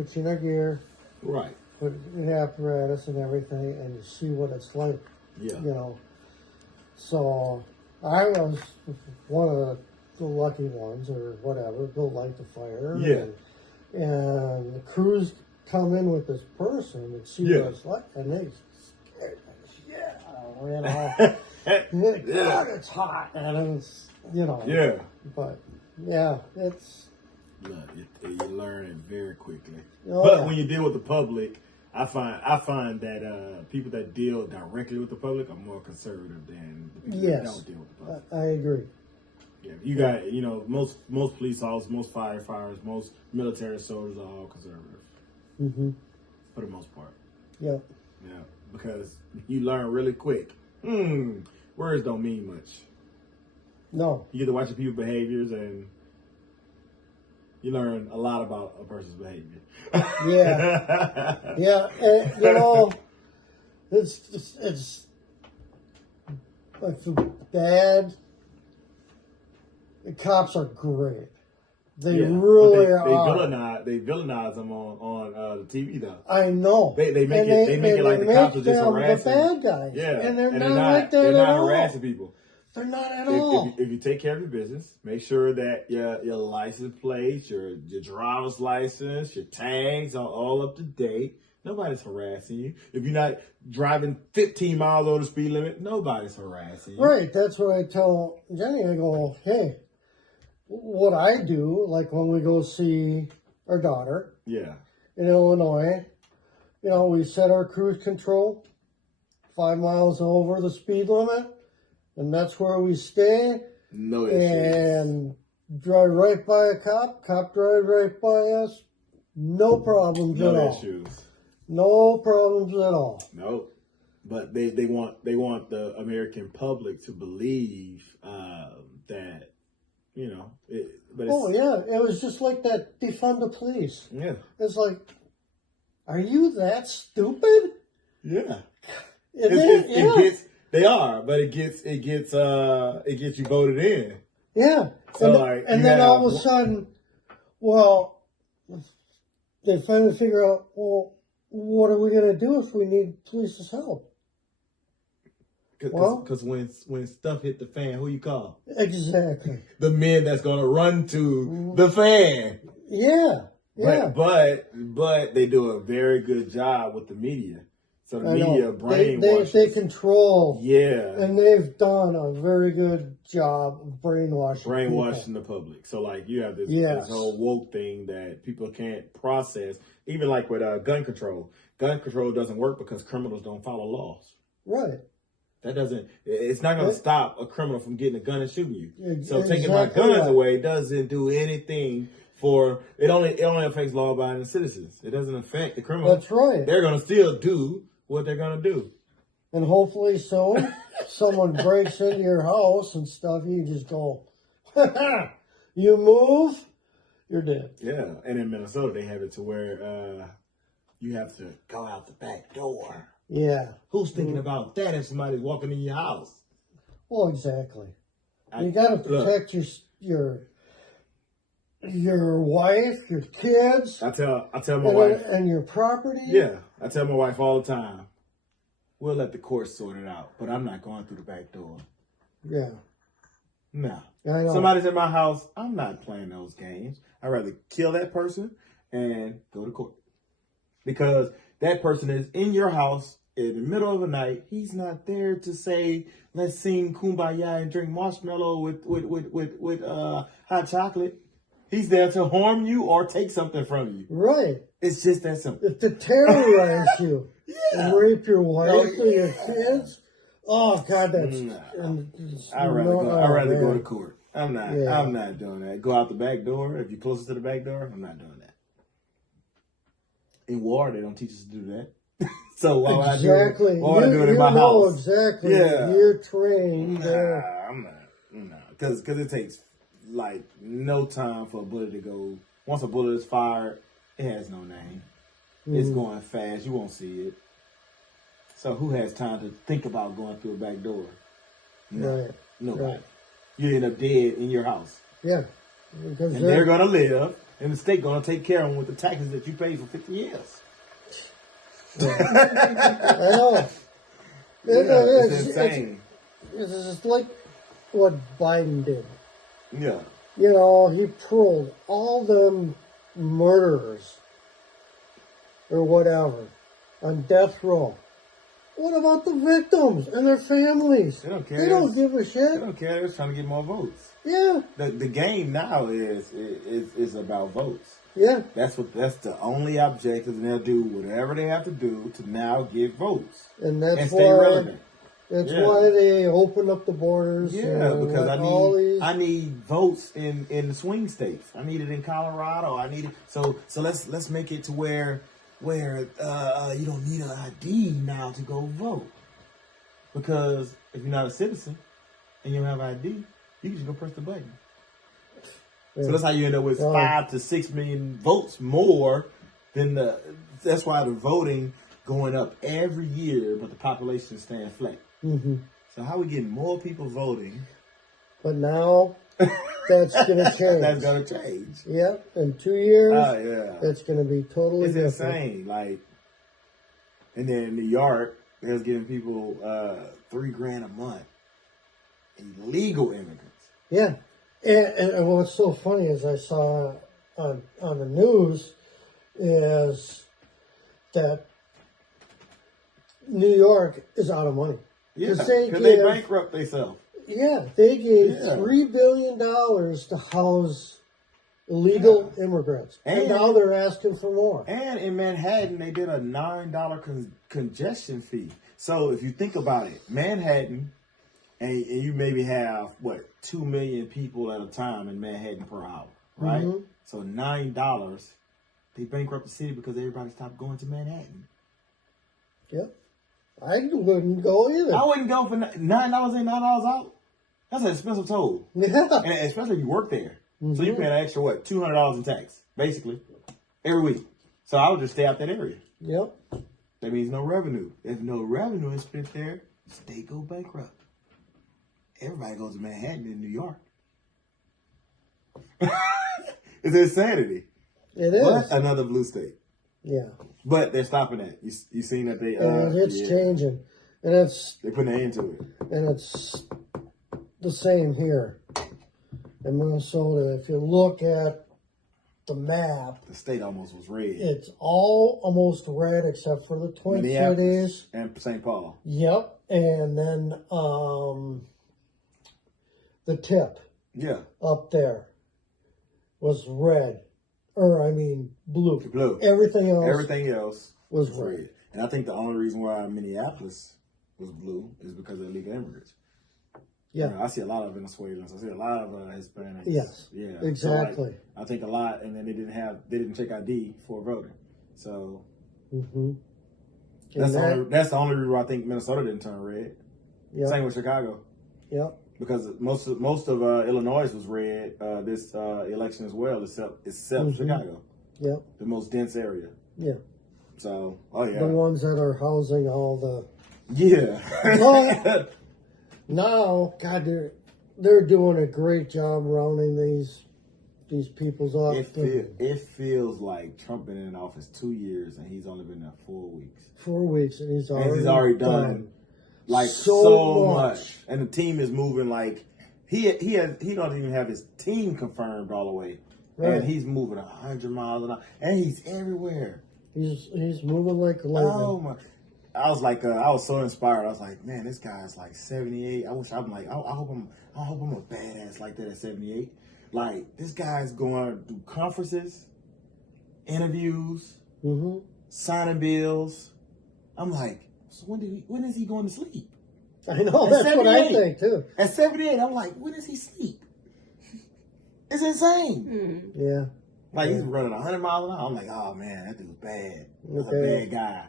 put you in a gear, right? Put in apparatus and everything, and you see what it's like. Yeah. You know. So I was one of the lucky ones, or whatever. Go light the fire. Yeah. And the crews come in with this person and see what it's like, and they scared the shit out of them. God, it's hot, and it's Yeah. But yeah, it's. Look, you learn it very quickly. Oh, but when you deal with the public, I find that people that deal directly with the public are more conservative than the people that don't deal with the public. I agree. Yeah, you got most police officers, most firefighters, most military soldiers are all conservative. Mm-hmm. For the most part. Yeah. Yeah, because you learn really quick. Words don't mean much. No. You get to watch people's behaviors and you learn a lot about a person's behavior. Yeah. Yeah. And, it's like bad. The cops are great. They really are. They villainize them on the TV though. I know. They make it like the cops are just harassing the bad guys. Yeah, and they're not like that they're at not all. harassing people. They're not at all. If you take care of your business, make sure that your license plates, your driver's license, your tags are all up to date. Nobody's harassing you. If you're not driving 15 miles over the speed limit, nobody's harassing you. Right. That's what I tell Jenny. I go, hey, what I do, like when we go see our daughter in Illinois, we set our cruise control 5 miles over the speed limit, and that's where we stay. No issues. And drive right by a cop drive right by us. No problems at all. No issues. No problems at all. No. But they want the American public to believe that, it was just like that defund the police. Yeah. It's like, are you that stupid? Yeah. They are, but it gets you voted in. Yeah. So and then all of a sudden, they finally figure out, what are we going to do if we need police's help? Because when stuff hit the fan, who you call? Exactly. The men that's going to run to the fan. Yeah. Yeah. But they do a very good job with the media. So the media brainwashes. They control. Yeah. And they've done a very good job of brainwashing the public. So you have this whole woke thing that people can't process. Even like with gun control. Gun control doesn't work because criminals don't follow laws. Right. It's not going to stop a criminal from getting a gun and shooting you. So taking my guns away doesn't do anything it only affects law-abiding citizens. It doesn't affect the criminals. That's right. They're going to still do what they're going to do. And hopefully soon, someone breaks into your house and stuff, you just go, you move, you're dead. Yeah, and in Minnesota, they have it to where you have to go out the back door. Yeah. Who's thinking about that if somebody's walking in your house? Well, exactly. You got to protect your wife, your kids. I tell my wife. And your property. Yeah. I tell my wife all the time, we'll let the courts sort it out, but I'm not going through the back door. Yeah. No. I know. Somebody's in my house, I'm not playing those games. I'd rather kill that person and go to court. Because that person is in your house in the middle of the night. He's not there to say, let's sing Kumbaya and drink marshmallow with hot chocolate. He's there to harm you or take something from you. Right. It's just that simple. If to terrorize you and rape your wife or your kids, oh God, that's. I'd rather go to court. I'm not doing that. Go out the back door. If you're closer to the back door, I'm not doing that. In war, they don't teach us to do that. So why would I do it? Why would I do it in my house? Exactly. Yeah. You're trained. I'm not. Because it takes no time for a bullet to go. Once a bullet is fired, it has no name. It's going fast. You won't see it. So who has time to think about going through a back door? No. Nobody. Right. You end up dead in your house. Yeah. And they're going to live. and the state gonna take care of them with the taxes that you paid for 50 years. Yeah. I know. It's insane. It's like what Biden did. Yeah. You know, he paroled all them murderers or whatever on death row. What about the victims and their families? They don't care. They don't give a shit. They don't care. They're just trying to get more votes. Yeah. The game now is about votes. Yeah. That's the only objective, and they'll do whatever they have to do to now get votes and stay relevant. That's why they opened up the borders. Yeah, because I need votes in the swing states. I need it in Colorado. I need it. So let's make it to where you don't need an ID now to go vote. Because if you're not a citizen and you don't have ID, you can just go press the button. Yeah. So that's how you end up with 5 to 6 million votes more than that's why the voting going up every year, but the population is staying flat. Mm-hmm. So how are we getting more people voting? But now that's going to change. That's going to change. Yep. In 2 years, that's going to be totally different. It's insane. Like, and then in New York, they're giving people $3,000 a month. Illegal immigrants. Yeah. And what's so funny is I saw on the news is that New York is out of money. Yeah, because they bankrupt themselves. Yeah, they gave $3 billion to house illegal immigrants. And now they're asking for more. And in Manhattan, they did a $9 congestion fee. So if you think about it, Manhattan, and you maybe have, 2 million people at a time in Manhattan per hour, right? Mm-hmm. So $9, they bankrupt the city because everybody stopped going to Manhattan. Yep. I wouldn't go either. I wouldn't go for $9 in, $9 out. That's an expensive toll. Yeah. And especially if you work there. Mm-hmm. So you pay an extra, $200 in tax, basically, every week. So I would just stay out that area. Yep. That means no revenue. If no revenue is spent there, state go bankrupt. Everybody goes to Manhattan in New York. It's insanity. It is. But another blue state. Yeah. But they're stopping that. You seen that they... it's changing. And they're putting an end to it. And it's the same here in Minnesota. If you look at the map... The state almost was red. It's all almost red except for the Twin Cities. And St. Paul. Yep. And then the tip. Yeah. Up there was red. Blue. Blue. Everything else was red. And I think the only reason why Minneapolis was blue is because of illegal immigrants. Yeah. I see a lot of Venezuelans. I see a lot of Hispanics. Yes. Yeah. Exactly. So I think a lot, and then they didn't check ID for voting. So that's the only reason why I think Minnesota didn't turn red. Yep. Same with Chicago. Yep. Because most of Illinois was red this election as well, except Chicago. Yep. The most dense area. Yeah. So, the ones that are housing all the. Yeah. But now, God, they're doing a great job rounding these people's up. It feels like Trump been in office 2 years and he's only been there 4 weeks. 4 weeks and he's already done. Like so much. And the team is moving like he don't even have his team confirmed all the way. Right. And he's moving 100 miles an hour. And he's everywhere. He's moving like lightning. Oh my. I was like I was so inspired. I was like, man, this guy's like 78. I hope I'm a badass like that at 78. Like this guy's going to do conferences, interviews, signing bills. I'm like, so when is he going to sleep? I know, that's what I think too. At 78, I'm like, when does he sleep? It's insane. Yeah. Like he's running 100 miles an hour. I'm like, oh man, that dude's bad. That's a bad guy.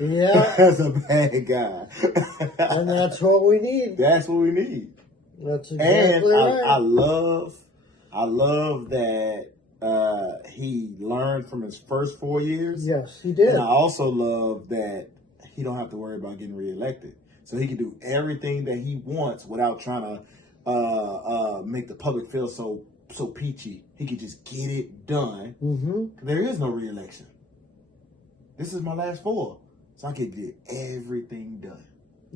Yeah. That's a bad guy. And that's what we need. That's what we need. That's exactly right. I love that he learned from his first 4 years. Yes, he did. And I also love that he don't have to worry about getting reelected. So he can do everything that he wants without trying to make the public feel so so peachy. He could just get it done. Mm-hmm. There is no re-election. This is my last 4, so I could get everything done.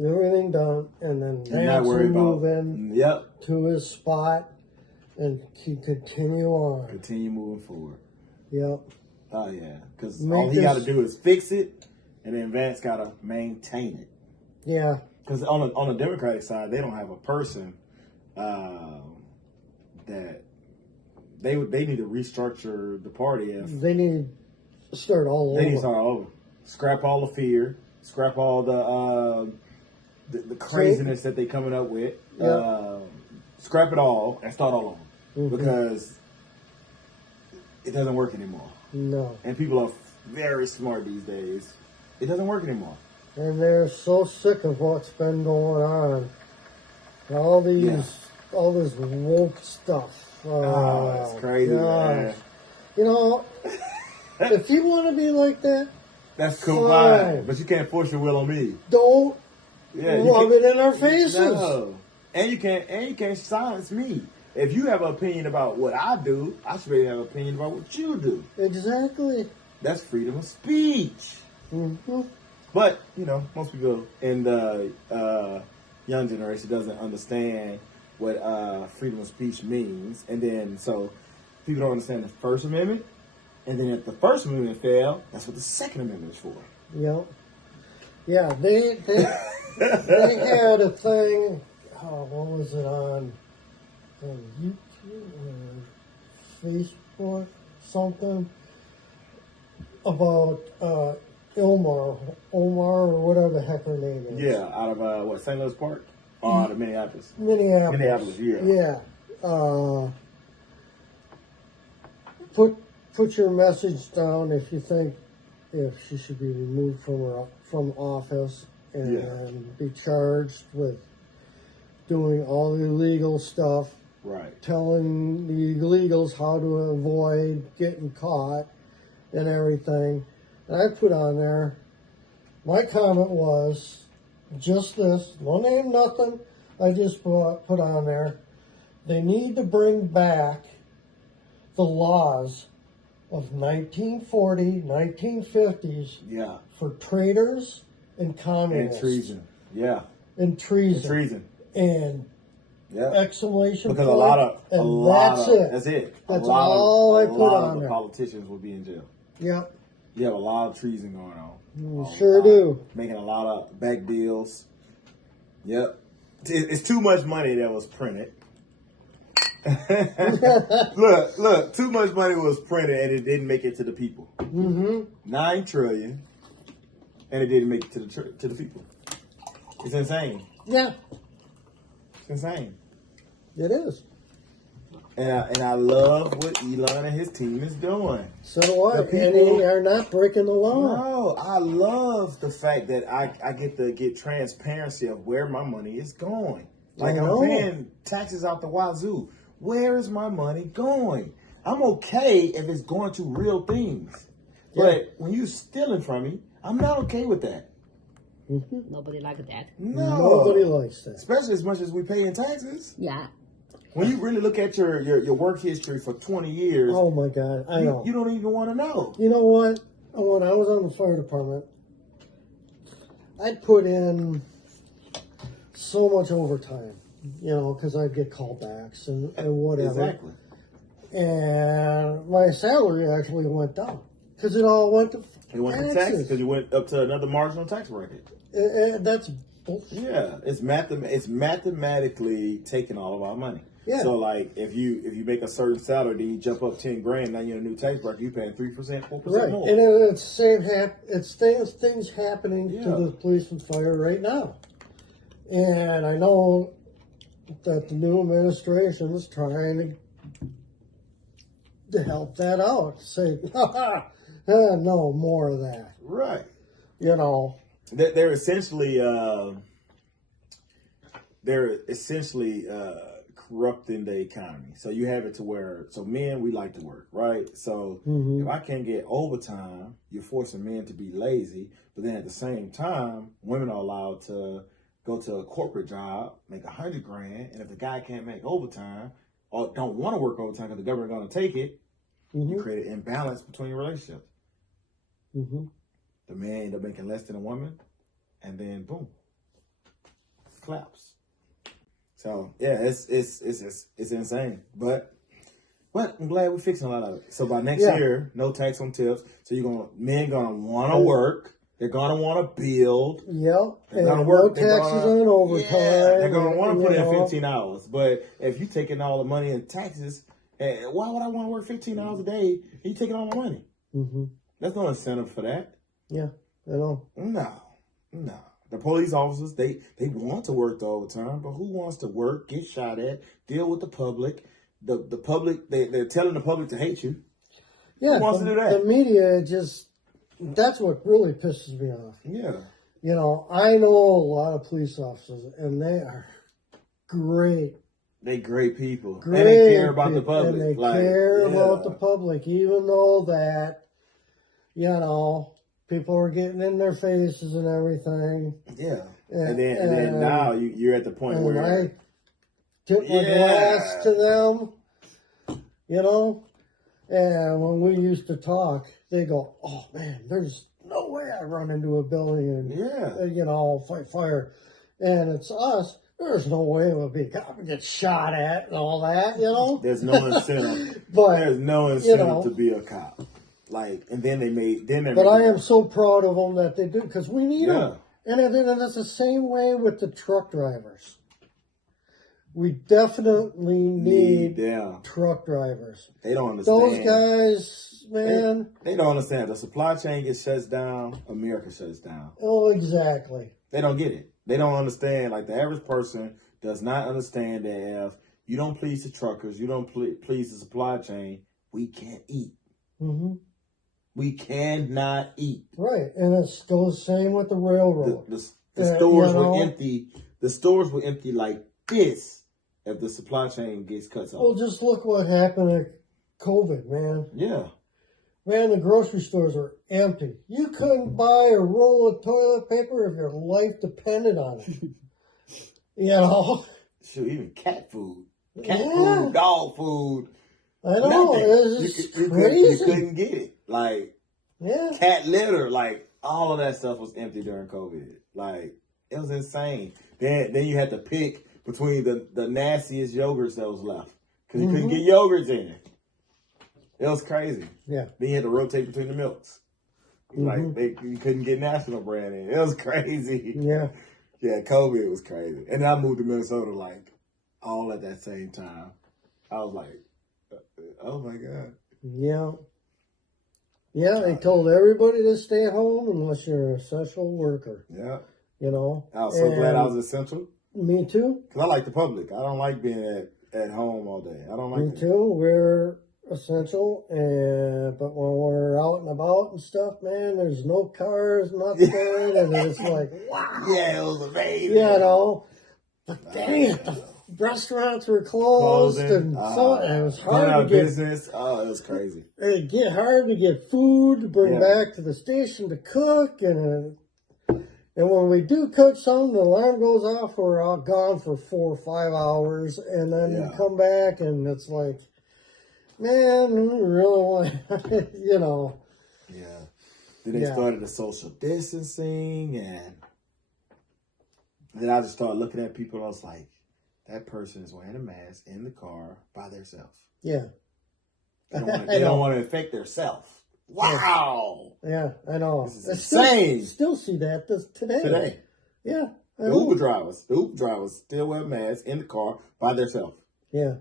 Everything done, and then Not Vance worry will move about. in Yep. to his spot, and he continue on. Continue moving forward. Yep. Oh yeah, because Make all he this- got to do is fix it, and then Vance got to maintain it. Yeah. Because on the Democratic side, they don't have a person that they need to restructure the party. If They need to start all they need to over. start all over, scrap all the fear, scrap all the craziness that they coming up with, Yeah. scrap it all and start all over Mhm. because it doesn't work anymore. No. And people are very smart these days. It doesn't work anymore. And they're so sick of what's been going on. All this woke stuff. Oh, it's crazy, man. You know, if you want to be like that, That's cool, fine. but you can't force your will on me. don't Yeah, rub it in our faces. No. And you can't silence me. If you have an opinion about what I do, I should really have an opinion about what you do. Exactly. That's freedom of speech. Mm-hmm. But, most people in the young generation doesn't understand what freedom of speech means. And then, so people don't understand the First Amendment. And then if the First Amendment failed, that's what the Second Amendment is for. Yep. Yeah, they had a thing. Oh, what was it on YouTube or Facebook? Something about Omar or whatever the heck her name is. Yeah, out of St. Louis Park? Or out of Minneapolis? Minneapolis, yeah. Yeah. Put your message down if you think if she should be removed from office and be charged with doing all the illegal stuff. Right. Telling the illegals how to avoid getting caught and everything. And I put on there, my comment was just this, no name, nothing. I just put on there, they need to bring back the laws of 1940, 1950s for traitors and communists. And treason. Yeah. And treason. And treason. And exclamation because point. That's it. That's all I put on there. A lot of the there. politicians will be in jail. Yep. You have a lot of treason going on. Sure do. Making a lot of back deals. Yep. It's too much money that was printed. look, too much money was printed and it didn't make it to the people. Mm-hmm. $9 trillion, and it didn't make it to the people. It's insane. Yeah. It's insane. It is. And I love what Elon and his team is doing. So what? And they are not breaking the law. No, I love the fact that I get to get transparency of where my money is going. Like I'm paying taxes out the wazoo. Where is my money going? I'm okay if it's going to real things. Yeah. But when you stealing from me, I'm not okay with that. Mm-hmm. Nobody likes that. No. Nobody likes that. Especially as much as we pay in taxes. Yeah. When you really look at your work history for 20 years. Oh my God, I know. You don't even want to know. You know what? When I was on the fire department, I put in so much overtime, because I'd get callbacks and whatever. Exactly. And my salary actually went down because it all went to taxes because you went up to another marginal tax bracket. That's bullshit. Yeah, it's mathematically taking all of our money. Yeah. So like if you make a certain salary, then you jump up 10 grand, now you're in a new tax bracket, you paying 3%, 4% right. more. And it's things happening to the police and fire right now. And I know that the new administration is trying to help that out. Say, no more of that. Right. They're essentially corrupting the economy. So you have it to where, men, we like to work, right? So if I can't get overtime, you're forcing men to be lazy. But then at the same time, women are allowed to go to a corporate job, make $100 grand, and if the guy can't make overtime, or don't want to work overtime because the government going to take it, Mm-hmm. you create an imbalance between your relationships. Mm-hmm. The man end up making less than a woman, and then boom, collapse. So yeah, it's insane. But I'm glad we're fixing a lot of it. So by next year, no tax on tips. So men gonna want to work. They're gonna want to build. Yep. They're gonna work. No taxes on overtime. Yeah, they're gonna want to put in 15 hours. But if you taking all the money in taxes, why would I want to work 15 hours a day? You taking all my money. Mm-hmm. There's no incentive for that. Yeah, I know. No. The police officers, they want to work the overtime, but who wants to work, get shot at, deal with the public? The public, they're telling the public to hate you. Yeah, who wants to do that? The media that's what really pisses me off. Yeah. You know, I know a lot of police officers, and they are great. They great people. Great and they care about the people, public. And they care about the public, even though that, you know, people are getting in their faces and everything. Yeah. And then now you're at the point where I tip my glass to them, you know, and when we used to talk, they go, "Oh man, there's no way I run into a building and you know, fight fire," and it's us. There's no way it would be a cop and get shot at and all that, you know. There's no incentive. But there's no incentive to be a cop. Like, and then they made. But I am so proud of them that they do, because we need them. And it's the same way with the truck drivers. We definitely need truck drivers. They don't understand. Those guys, man. They don't understand. The supply chain gets shut down, America shuts down. Oh, exactly. They don't get it. They don't understand. Like, the average person does not understand that if you don't please the truckers, you don't please the supply chain, we can't eat. Mm-hmm. We cannot eat. Right. And it goes the same with the railroad. The stores were empty. The stores were empty like this if the supply chain gets cut off. Well, just look what happened at COVID, man. Yeah. Man, the grocery stores were empty. You couldn't buy a roll of toilet paper if your life depended on it. You know? Shoot, even cat food. Cat food, dog food. I know. It's crazy. You couldn't get it. Like, cat litter, like, all of that stuff was empty during COVID. Like, it was insane. Then you had to pick between the nastiest yogurts that was left. Because you couldn't get yogurts in it. It was crazy. Yeah. Then you had to rotate between the milks. Like, you couldn't get national brand in. It was crazy. Yeah. Yeah, COVID was crazy. And then I moved to Minnesota, like, all at that same time. I was like, oh my God. Yeah. Yeah, they told everybody to stay home unless you're an essential worker. Yeah. You know? I was so glad I was essential. Me too. Because I like the public. I don't like being at home all day. I don't like Me too. We're essential, but when we're out and about and stuff, man, there's no cars, nothing, and it's like, wow. Yeah, it was amazing. You know? But dang it, the restaurants were closed, and so it was hard to get business. Oh, it was crazy. It get hard to get food to bring back to the station to cook, and when we do cook something, the alarm goes off. We're all gone for 4 or 5 hours, and then you come back, and it's like, man, we really want, you know. Yeah. Then they started the social distancing, and then I just started looking at people, and I was like, that person is wearing a mask in the car by themselves. Yeah. They don't want to infect themselves. Wow. Yeah, I know. This is insane. Still see that today. Yeah. The Uber drivers still wear masks in the car by themselves. Yeah.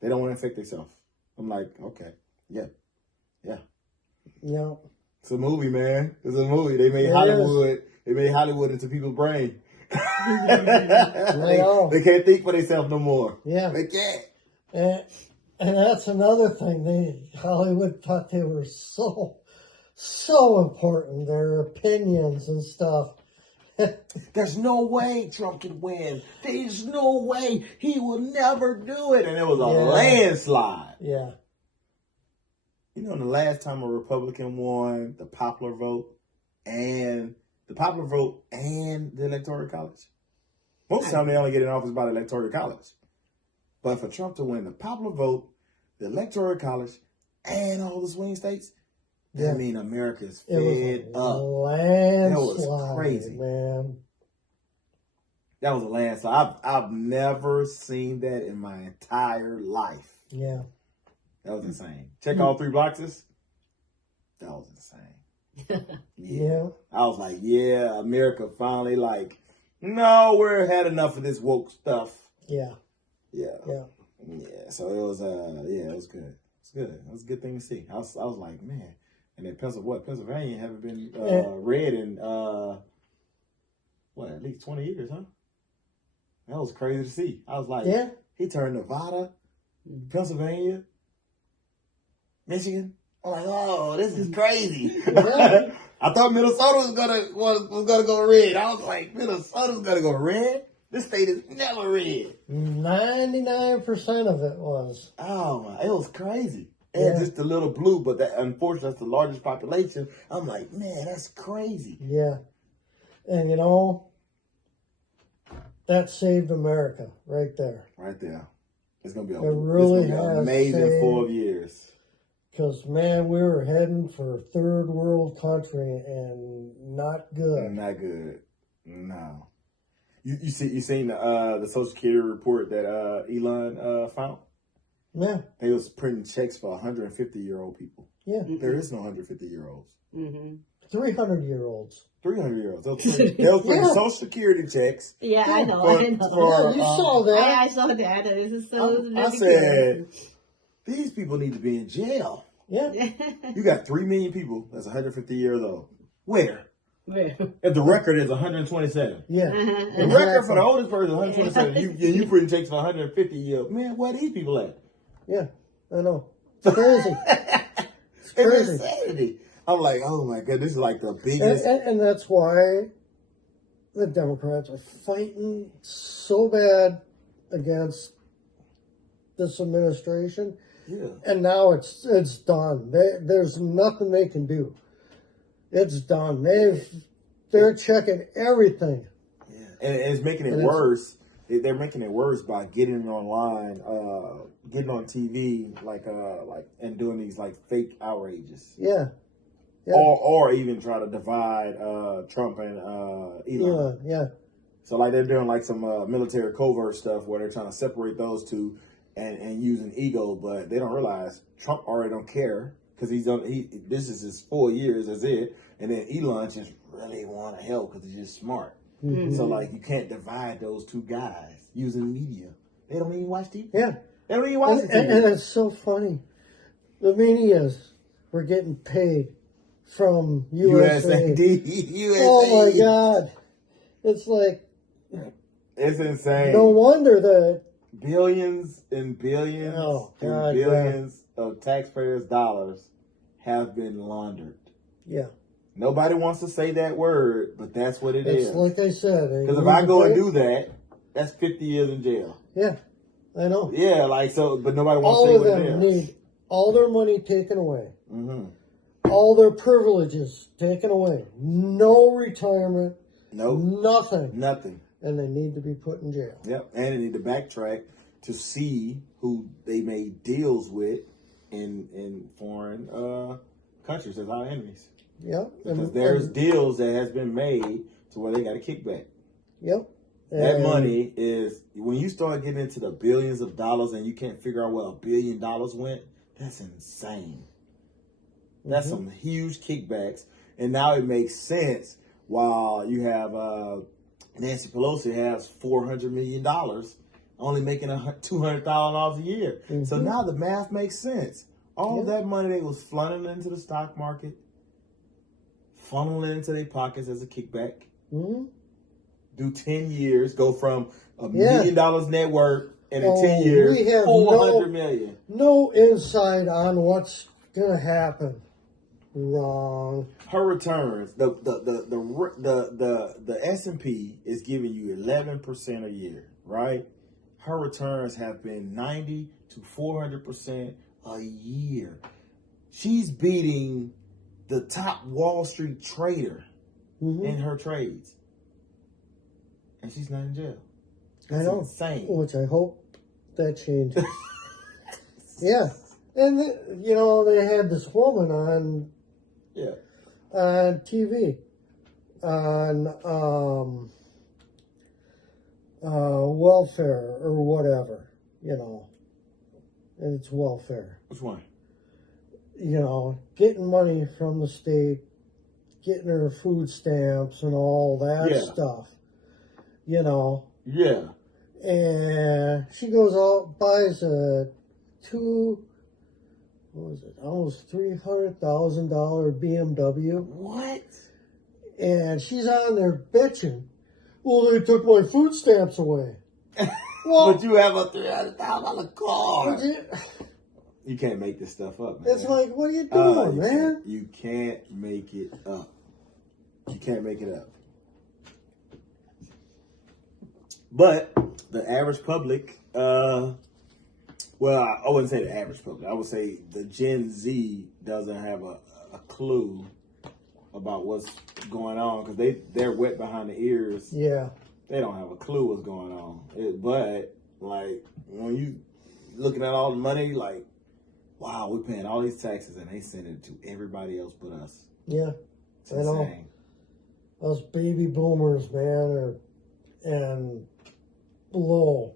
They don't want to infect themselves. I'm like, okay. Yeah. Yeah. Yeah. It's a movie, man. It's a movie. They made Hollywood. They made Hollywood into people's brain. They can't think for themselves no more. Yeah. They can't. And that's another thing. Hollywood thought they were so important. Their opinions and stuff. There's no way Trump can win. There's no way. He will never do it. And it was a landslide. Yeah. You know, the last time a Republican won the popular vote and the Electoral College. Most of the time they only get in office by the Electoral College. But for Trump to win the popular vote, the electoral college, and all the swing states, that mean America's fed up. That was crazy, man. That was a landslide. I've never seen that in my entire life. Yeah. That was insane. Check all 3 boxes. That was insane. Yeah. I was like, yeah, America finally like, no, we're had enough of this woke stuff. Yeah. Yeah. Yeah. Yeah. So it was it was good. It's good. It was a good thing to see. I was like, man. And then Pennsylvania haven't been red in at least 20 years, huh? That was crazy to see. I was like, he turned Nevada, Pennsylvania, Michigan. I'm like, oh, this is crazy. Yeah. I thought Minnesota was gonna go red. I was like, Minnesota's gonna go red? This state is never red. 99% of it was. Oh my, it was crazy. And just a little blue, but that unfortunately that's the largest population. I'm like, man, that's crazy. Yeah. And that saved America right there. Right there. It's gonna be an amazing 4 years. Because, man, we were heading for a third world country and not good. Not good. No. You seen the Social Security report that Elon found? Yeah. They was printing checks for 150-year-old people. Yeah. There is no 150-year-olds. 300-year-olds. 300-year-olds. They was printing Social Security checks. Yeah, I know. You saw that. I saw that. This is so I said, these people need to be in jail. Yeah. You got 3 million people that's 150 years old. Where? Where? If the record is 127. Yeah. The record for the oldest person is 127. You printing checks for 150 years. Man, where are these people at? Yeah, I know. It's crazy. It's crazy. Insanity. I'm like, oh my God, this is like the biggest. And that's why the Democrats are fighting so bad against this administration. Yeah. And now it's done. There's nothing they can do. It's done. They're checking everything. Yeah. And it's making it worse. They're making it worse by getting online, getting on TV, and doing these like fake outrages. Yeah. Yeah. Or even try to divide Trump and Elon. Yeah. So like they're doing like some military covert stuff where they're trying to separate those two and using ego, but they don't realize Trump already don't care because this is his 4 years, that's it. And then Elon just really want to help because he's just smart. Mm-hmm. So like you can't divide those two guys using media. They don't even watch TV. Yeah. They don't even watch TV. And it's so funny. The medias were getting paid from USAID. Oh my God. It's like, it's insane. No wonder that billions and billions and billions of taxpayers' dollars have been laundered. Yeah. Nobody wants to say that word, but that's what it's like I said. Because if I go and do that, that's 50 years in jail. Yeah, I know. Yeah, but nobody wants to say what it is. All of them need all their money taken away. Mm-hmm. All their privileges taken away. No retirement. Nope. Nothing. And they need to be put in jail. Yep. And they need to backtrack to see who they made deals with in foreign countries as our enemies. Yep. Because there's deals that has been made to where they got a kickback. Yep. That money is, when you start getting into the billions of dollars and you can't figure out where $1 billion went, that's insane. That's some huge kickbacks. And now it makes sense while you have Nancy Pelosi has $400 million, only making $200,000 a year. Mm-hmm. So now the math makes sense. All of that money they was funneling into the stock market, funneling into their pockets as a kickback. Mm-hmm. Do 10 years, go from $1 million net worth, and in 10 years, $400 million. No insight on what's gonna happen. Wrong. Her returns, the S&P is giving you 11% a year, right? Her returns have been 90 to 400% a year. She's beating the top Wall Street trader in her trades. And she's not in jail. That's insane. Which I hope that changes. Yeah. And, they had this woman on TV on welfare or whatever, and it's welfare. Which one? Getting money from the state, getting her food stamps and all that stuff, Yeah. And she goes out, buys almost $300,000 BMW. What? And she's on there bitching. Well, they took my food stamps away. Well, but you have a $300,000 car. You can't make this stuff up, man. It's like, what are you doing, man? You can't make it up. You can't make it up. But the average public, well, I wouldn't say the average public. I would say the Gen Z doesn't have a clue about what's going on because they're wet behind the ears. Yeah. They don't have a clue what's going on. But, like, when you looking at all the money, like, wow, we're paying all these taxes and they send it to everybody else but us. Yeah. It's insane. Those baby boomers, man, and below.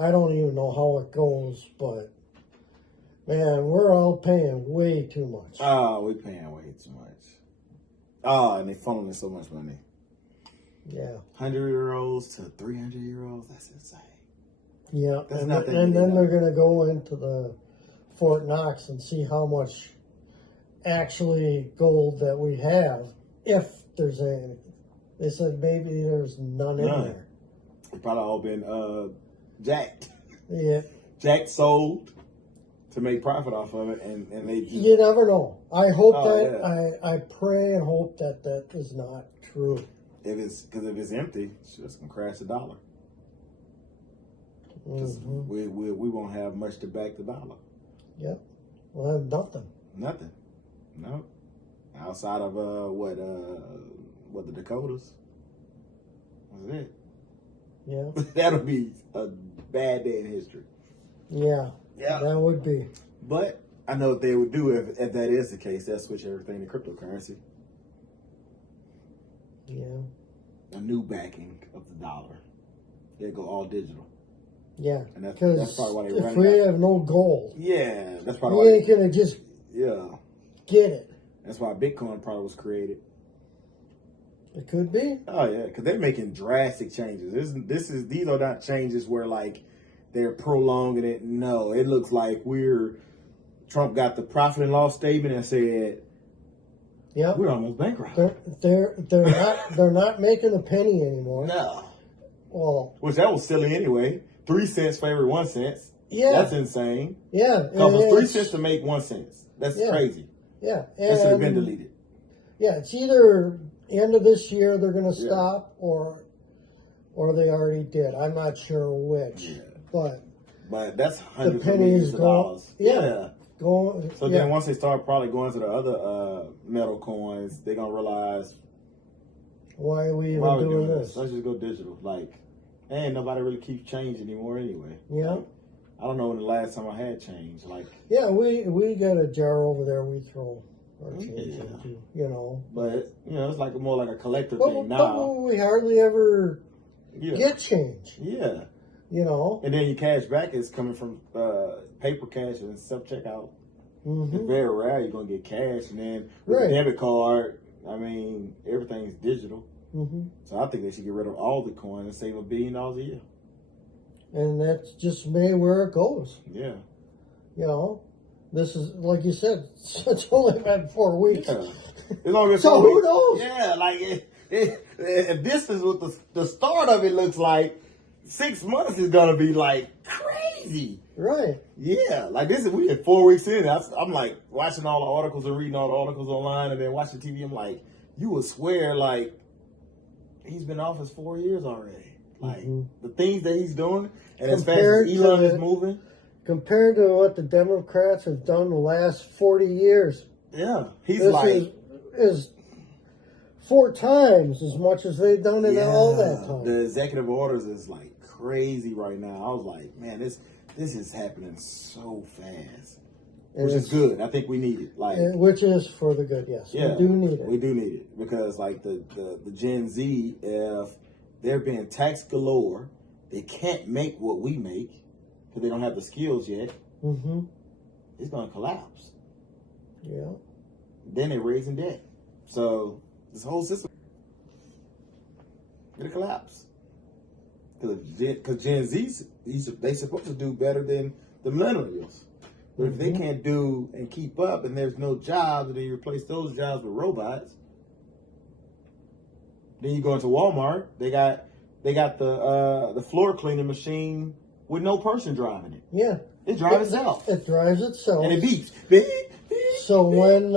I don't even know how it goes, but, man, we're all paying way too much. Oh, we're paying way too much. Oh, and they funneling so much money. Yeah. 100-year-olds to 300-year-olds, that's insane. Yeah, That's and then they're going to go into the Fort Knox and see how much actually gold that we have, if there's any. They said maybe there's none in there. They probably all been jacked. Yeah. Jacked, sold to make profit off of it, and they just... You never know. I hope I pray and hope that is not true. Because if it's empty, it's just going to crash the dollar. Mm-hmm. We won't have much to back the dollar. Yep. We'll have nothing. Nothing. No. Outside of what the Dakotas. That's it. Yeah. That'll be a bad day in history. Yeah. Yeah. That would be. But I know what they would do if that is the case. They'll switch everything to cryptocurrency. Yeah. A new backing of the dollar. They'll go all digital. Yeah. And that's probably why they run if we have no gold. Yeah. That's probably we ain't going to just get it. That's why Bitcoin probably was created. It could be. Oh yeah, because they're making drastic changes. These are not changes where like they're prolonging it. No, it looks like Trump got the profit and loss statement and said, "Yep, we're almost bankrupt." They're not making a penny anymore. No. Well, which that was silly anyway. 3 cents for every 1 cent. Yeah, that's insane. Yeah, because it's 3 cents to make 1 cent. That's crazy. Yeah, that should have been deleted. Yeah, it's either end of this year they're going to stop, or they already did. I'm not sure which, but that's hundreds of millions of dollars. Yeah. So then once they start probably going to the other metal coins, they're going to realize, why are we even doing this? Let's just go digital. Like, and nobody really keeps change anymore anyway. Yeah. Like, I don't know when the last time I had change. Like, yeah, we got a jar over there we throw our change into, But, it's like more like a collector thing now. But we hardly ever get change. Yeah. And then your cash back is coming from paper cash and self-checkout. Mm-hmm. It's very rare you're going to get cash. And then with a debit card, I mean, everything's digital. Mm-hmm. So I think they should get rid of all the coins and save $1 billion a year. And that's just maybe where it goes. Yeah. This is, like you said, it's only been 4 weeks. Yeah. It's only been 4 weeks. So who knows? Yeah, like, if this is what the start of it looks like, 6 months is going to be, like, crazy. Right. Yeah. Like, we had 4 weeks in. I'm, like, watching all the articles and reading all the articles online and then watching TV. I'm like, you would swear, like, he's been in office 4 years already. Like, the things that he's doing, and as fast as Elon is moving. Compared to what the Democrats have done the last 40 years. Yeah. This is 4 times as much as they've done in all that time. The executive orders is, like, crazy right now. I was like, man, this is happening so fast, which is good. I think we need it. Like, which is for the good. Yes, yeah, we do need it. We do need it because like the Gen Z, if they're being taxed galore, they can't make what we make because they don't have the skills yet. Mm-hmm. It's going to collapse. Yeah. Then they're raising debt. So this whole system it'll collapse. Because Gen Z's, they supposed to do better than the millennials. But if they can't do and keep up and there's no jobs and they replace those jobs with robots, then you go into Walmart, they got the floor cleaning machine with no person driving it. Yeah. It drives itself. It drives itself. And it beeps. Beep, beep. So when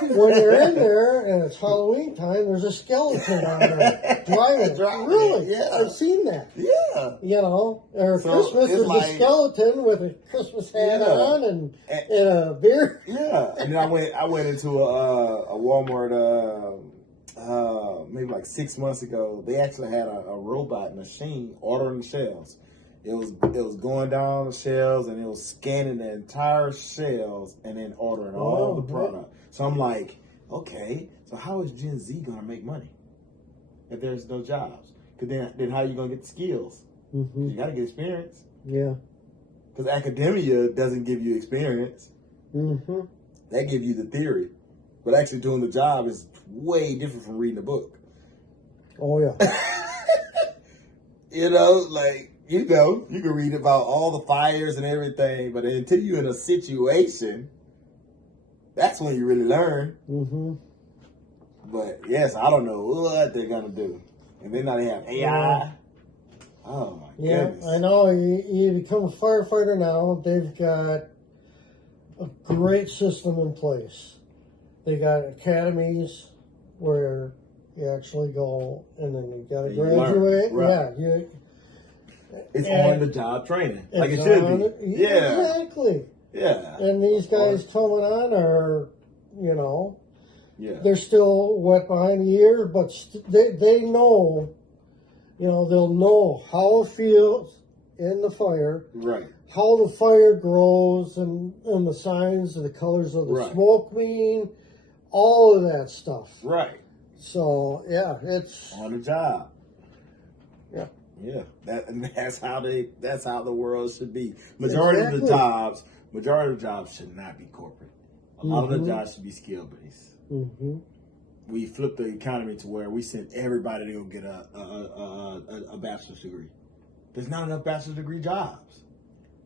you're in there and it's Halloween time, there's a skeleton on there driving. Really? Yeah. I've seen that. Yeah. You know, or So Christmas, there's like, a skeleton with a Christmas hat on and a beard. Yeah. And then I went into a Walmart maybe like 6 months ago. They actually had a robot machine ordering the shelves. It was going down the shelves and it was scanning the entire shelves and then ordering all the product. So I'm like, okay, so how is Gen Z gonna make money if there's no jobs? Because then how are you gonna get the skills? Mm-hmm. You gotta get experience. Yeah. Because academia doesn't give you experience. Mm-hmm. That gives you the theory, but actually doing the job is way different from reading a book. Oh yeah. You know, like. You know, you can read about all the fires and everything, but until you're in a situation, that's when you really learn. Mm-hmm. But yes, I don't know what they're gonna do, and then now they have AI. Oh my goodness! I know. You become a firefighter now. They've got a great system in place. They got academies where you actually go, and then you got to graduate. Right. Yeah, it's on the job training, like it should be. Yeah, exactly. Yeah. And these guys coming on are, you know, yeah, they're still wet behind the ears, but they know, you know, they'll know how it feels in the fire, right? How the fire grows and the signs and the colors of the smoke mean, all of that stuff. Right. So yeah, it's on the job. Yeah. Yeah, that's how the world should be. Majority of the jobs should not be corporate. A lot of the jobs should be skill based. Mm-hmm. We flipped the economy to where we sent everybody to go get a bachelor's degree. There's not enough bachelor's degree jobs.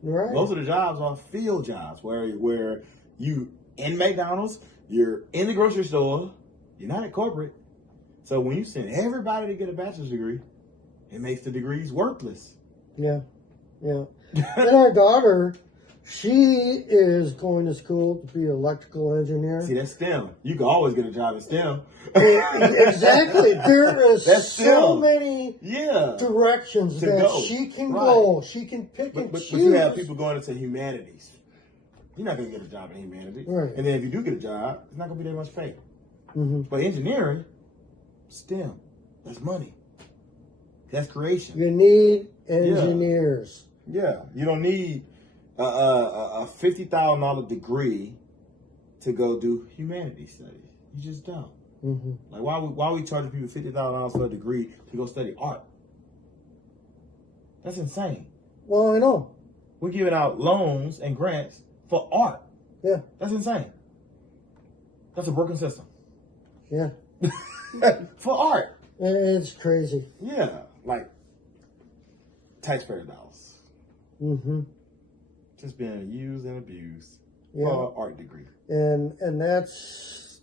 Right. Most of the jobs are field jobs where you in McDonald's, you're in the grocery store, you're not at corporate. So when you send everybody to get a bachelor's degree, it makes the degrees worthless. Yeah, yeah. And our daughter, she is going to school to be an electrical engineer. See, that's STEM. You can always get a job in STEM. Exactly. There is so many directions that she can go. She can pick and choose. But you have people going into humanities. You're not going to get a job in humanities. Right. And then if you do get a job, it's not going to be that much pay. Mm-hmm. But engineering, STEM, that's money. That's creation. You need engineers. Yeah. You don't need a $50,000 degree to go do humanities studies. You just don't. Mm-hmm. Like why are we charging people $50,000 for a degree to go study art? That's insane. Well, I know. We're giving out loans and grants for art. Yeah. That's insane. That's a broken system. Yeah. For art. It's crazy. Yeah. Like taxpayer dollars. Mm-hmm. Just being used and abused for an art degree. And that's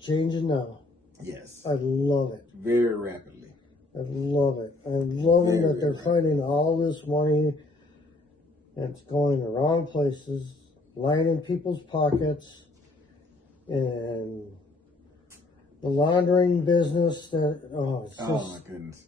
changing now. Yes. I love it. Very rapidly. I love it. I'm loving that they're finding all this money and it's going the wrong places, lining people's pockets, and the laundering business that, it's just... Oh, my goodness.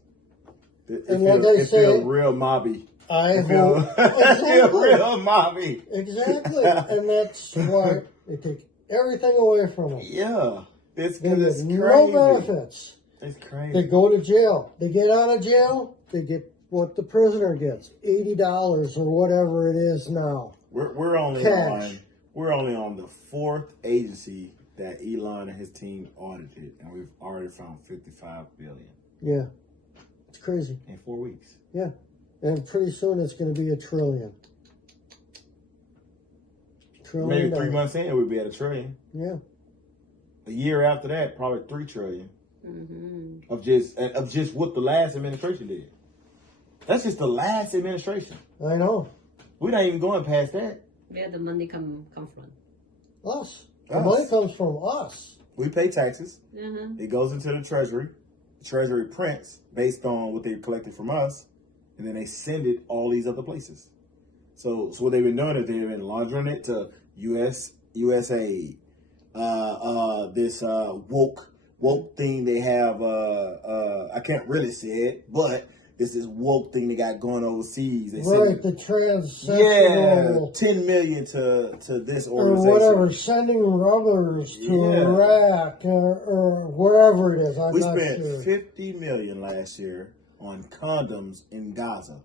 It feels real mobby. I hope. Exactly. Real mobby. Exactly. And that's why they take everything away from them. Yeah. It's They crazy. get no benefits. It's crazy. They go to jail. They get out of jail. They get what the prisoner gets, $80 or whatever it is now. We're only Cash. on the fourth agency that Elon and his team audited, and we've already found $55 billion. Yeah, it's crazy. In 4 weeks. Yeah, and pretty soon it's going to be $1 trillion. Maybe 3 months in, we'll be at $1 trillion. Yeah. A year after that, probably $3 trillion. Mm-hmm. Of just what the last administration did. That's just the last administration. I know. We're not even going past that. Where the money come from? Us. The money comes from us. We pay taxes. Mm-hmm. It goes into the Treasury. The Treasury prints based on what they collected from us, and then they send it all these other places. So what they've been doing is they've been laundering it to USAID, this woke thing they have. I can't really say it, but this is woke thing they got going overseas. They right, the transsexual. 10 million to this organization. Or whatever, sending rubbers to Iraq or wherever it is. We spent $50 million last year on condoms in Gaza.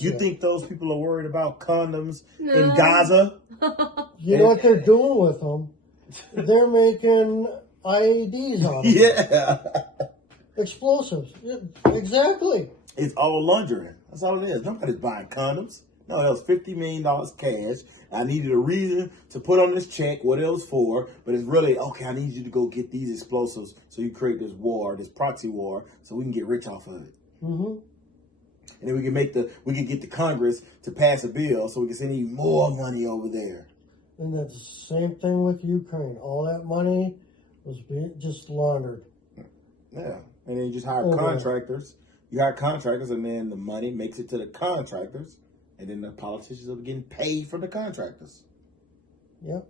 You think those people are worried about condoms in Gaza? You know what they're doing with them? They're making IEDs out of them. Yeah. Explosives. Yeah, exactly. It's all laundering. That's all it is. Nobody's buying condoms. No, that was $50 million cash. I needed a reason to put on this check what it was for, but it's really, okay, I need you to go get these explosives so you create this war, this proxy war, so we can get rich off of it. Mm-hmm. And then we can get the Congress to pass a bill so we can send even more money over there. And that's the same thing with Ukraine. All that money was being just laundered. Yeah. And then you just hire contractors. You hire contractors, and then the money makes it to the contractors, and then the politicians are getting paid from the contractors. Yep.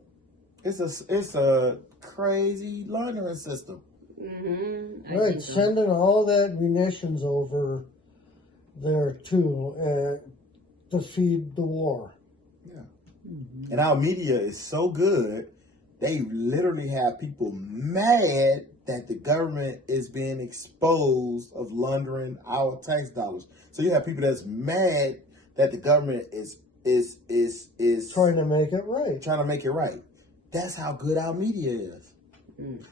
It's a crazy laundering system. Mm-hmm. Right, sending all that munitions over there too to feed the war. Yeah. Mm-hmm. And our media is so good, they literally have people mad that the government is being exposed of laundering our tax dollars. So you have people that's mad that the government is trying to make it right. Trying to make it right. That's how good our media is.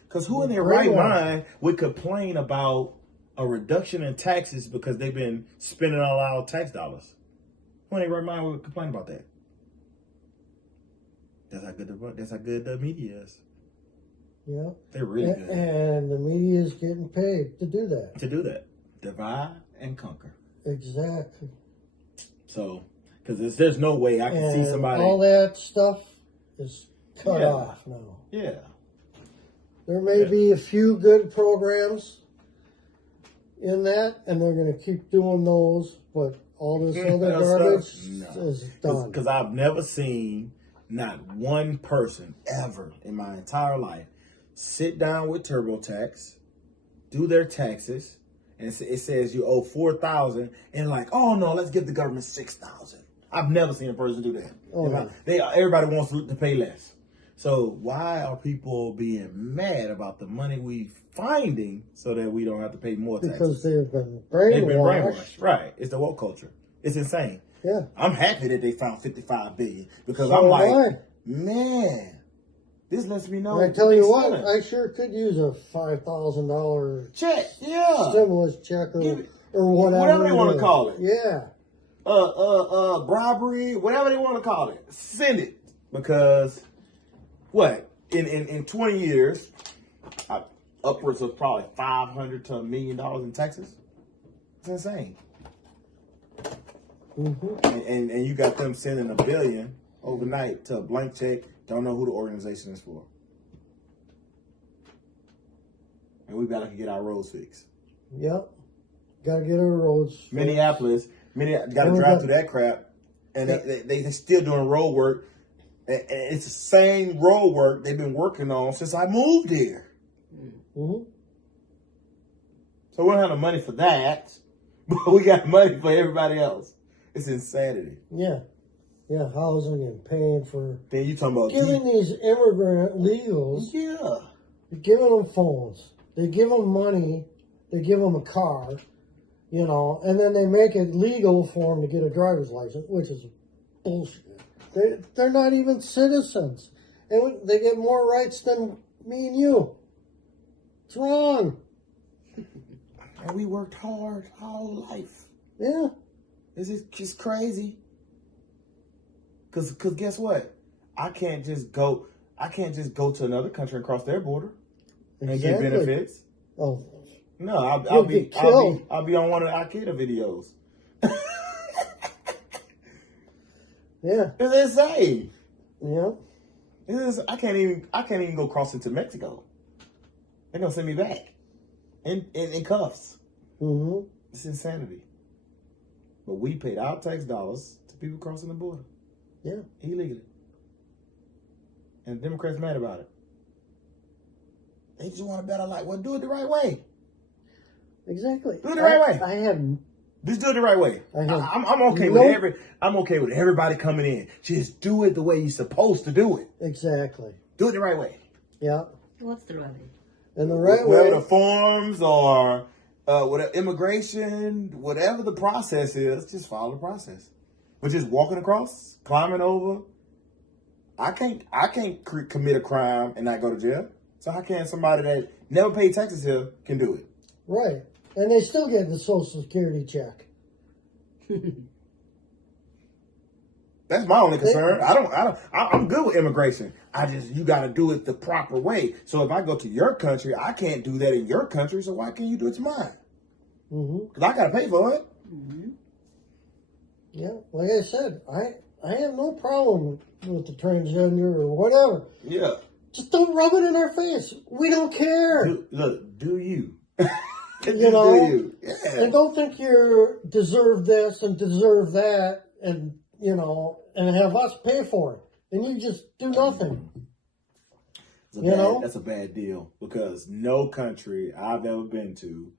Because who in their right mind would complain about a reduction in taxes because they've been spending all our tax dollars? Who in their right mind would complain about that? That's how good the media is. Yeah. They're really good. And the media is getting paid to do that. Divide and conquer. Exactly. So, because there's no way I can see somebody. All that stuff is cut off now. Yeah. There may be a few good programs in that, and they're going to keep doing those, but all this other garbage is done. Because I've never seen not one person ever in my entire life sit down with TurboTax, do their taxes, and it says you owe $4,000, and like, oh no, let's give the government $6,000. I've never seen a person do that. Oh, everybody wants to pay less. So why are people being mad about the money we finding so that we don't have to pay more taxes? Because they've been brainwashed. Right. It's the woke culture. It's insane. Yeah. I'm happy that they found $55 billion because I'm like, man, this lets me know. And I tell you what, I sure could use a $5,000 check, stimulus check or whatever they want to call it. Yeah. Bribery, whatever they want to call it. Send it. Because what? In 20 years, upwards of probably $500 to $1 million in taxes. It's insane. Mm-hmm. And you got them sending $1 billion overnight to a blank check. Don't know who the organization is for. And we gotta get our roads fixed. Yep. Gotta get our roads fixed. Minneapolis, gotta drive through that crap. And they still doing road work. And it's the same road work they've been working on since I moved here. Mm-hmm. So we don't have the money for that, but we got money for everybody else. It's insanity. Yeah. Yeah, housing and paying for... Then you talking about... Giving these immigrant legals... Yeah. You're giving them phones. They give them money. They give them a car. You know, and then they make it legal for them to get a driver's license, which is bullshit. They're not even citizens. And they get more rights than me and you. It's wrong. And we worked hard our whole life. Yeah. This is just crazy. Cause guess what? I can't just go to another country and cross their border and get benefits. Oh. No, I'll be on one of the Al-Qaeda videos. Yeah. It's insane. Yeah. I can't even go cross into Mexico. They're gonna send me back in cuffs. Mm-hmm. It's insanity. But we paid our tax dollars to people crossing the border. Yeah. Illegally. And the Democrats mad about it. They just want a better life. Well, do it the right way. Exactly. Do it the right way. Just do it the right way. I'm okay with everybody coming in. Just do it the way you're supposed to do it. Exactly. Do it the right way. Yeah. What's the right way? And the right whether way. the forms or whatever immigration, whatever the process is, just follow the process. But just walking across, climbing over, I can't commit a crime and not go to jail. So how can somebody that never paid taxes here can do it? Right. And they still get the Social Security check. That's my only concern. I'm good with immigration. You got to do it the proper way. So if I go to your country, I can't do that in your country. So why can't you do it to mine? Because I got to pay for it. Mm-hmm. Yeah. Like I said, I have no problem with the transgender or whatever. Yeah. Just don't rub it in our face. We don't care. Do you? You know, do you? Yeah. And don't think you deserve this and deserve that and, you know, and have us pay for it. And you just do nothing. That's a bad deal because no country I've ever been to,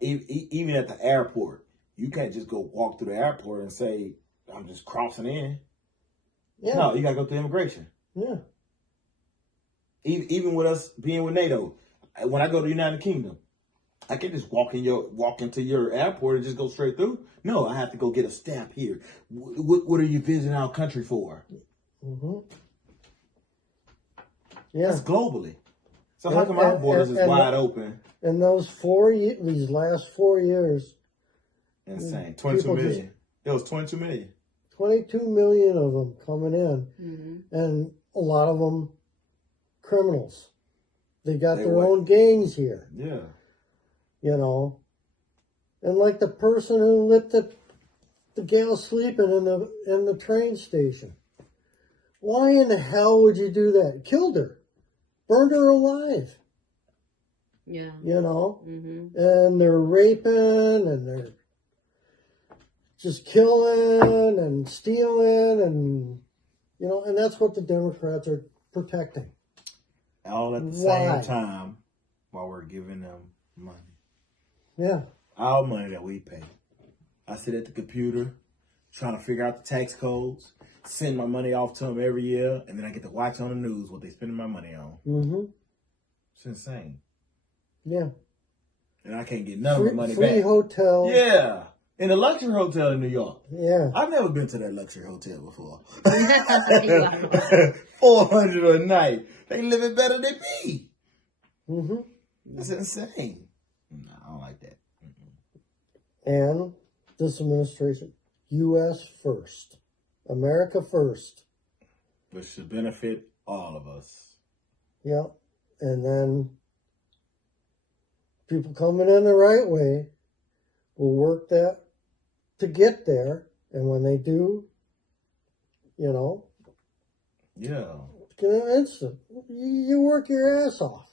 even at the airport, you can't just go walk through the airport and say, I'm just crossing in. Yeah. No, you got to go through immigration. Yeah. Even with us being with NATO, when I go to the United Kingdom, I can't just walk into your airport and just go straight through. No, I have to go get a stamp here. What are you visiting our country for? Mm-hmm. Yeah. That's globally. So how come our borders is wide open? And these last 4 years. Insane. 22 million. It was 22 million. 22 million of them coming in. Mm-hmm. And a lot of them criminals. They got their own gangs here. Yeah. You know. And like the person who lit the gal sleeping in the train station. Why in the hell would you do that? Killed her. Burned her alive. Yeah. You know? Mm-hmm. And they're raping and they're just killing and stealing and, you know, and that's what the Democrats are protecting. All at the same time while we're giving them money. Yeah. Our money that we pay. I sit at the computer trying to figure out the tax codes, send my money off to them every year, and then I get to watch on the news what they spending my money on. Mm-hmm. It's insane. Yeah. And I can't get none of my money back. Free hotel. Yeah. In a luxury hotel in New York. Yeah. I've never been to that luxury hotel before. $400 a night. They living better than me. Mm-hmm. That's insane. No, I don't like that. And this administration, U.S. first. America first. Which should benefit all of us. Yep. And then people coming in the right way will work that to get there. And when they do, you know. Yeah. It's an instant. You work your ass off.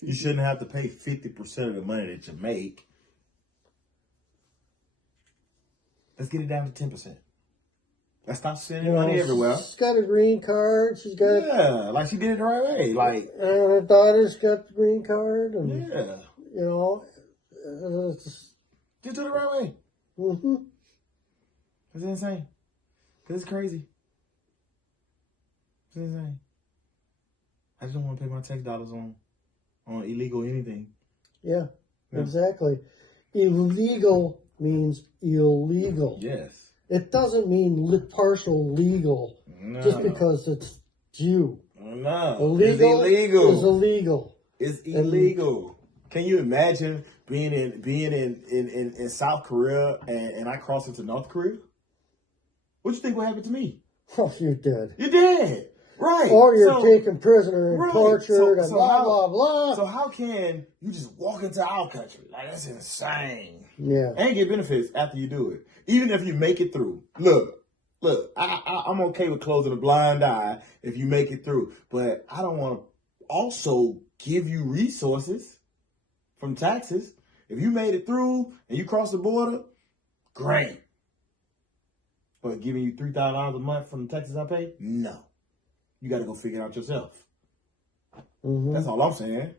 You shouldn't have to pay 50% of the money that you make. Let's get it down to 10%. Let's stop spending money everywhere. She's got a green card. She's got like she did it the right way. Like, and her daughter's got the green card, and you know, just do it the right way. Mm-hmm. It's insane. It's crazy. It's insane. I just don't want to pay my tax dollars on illegal anything. Yeah, exactly. illegal means illegal. Yes. It doesn't mean partial legal just because it's due. No. Illegal it's illegal. is illegal. It's illegal. Can you imagine being in South Korea and I cross into North Korea? What you think would happen to me? Oh, you're dead. You're dead. Right. Or you're taken prisoner and tortured and blah, how, blah, blah. So how can you just walk into our country? Like, that's insane. Yeah. And get benefits after you do it. Even if you make it through. Look, I'm okay with closing a blind eye if you make it through. But I don't want to also give you resources from taxes. If you made it through and you cross the border, great. But giving you $3,000 a month from the taxes I pay? No. You got to go figure it out yourself. Mm-hmm. That's all I'm saying.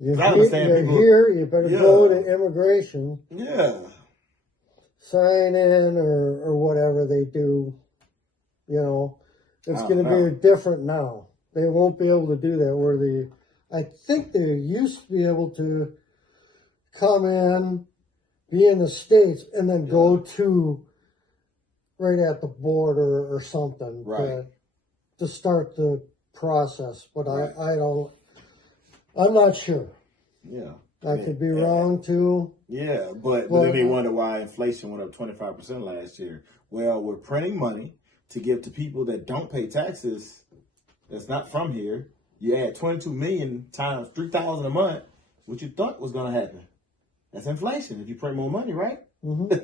You're here, you better go to immigration. Yeah. Sign in or whatever they do. You know, it's going to be different now. They won't be able to do that I think they used to be able to come in, be in the States, and then go to right at the border or something. Right. To start the process, but I'm not sure. Yeah. I could be wrong too. Yeah, but then they wonder why inflation went up 25% last year. Well, we're printing money to give to people that don't pay taxes that's not from here. You add 22 million times 3,000 a month, what you thought was going to happen. That's inflation if you print more money, right? Mm-hmm.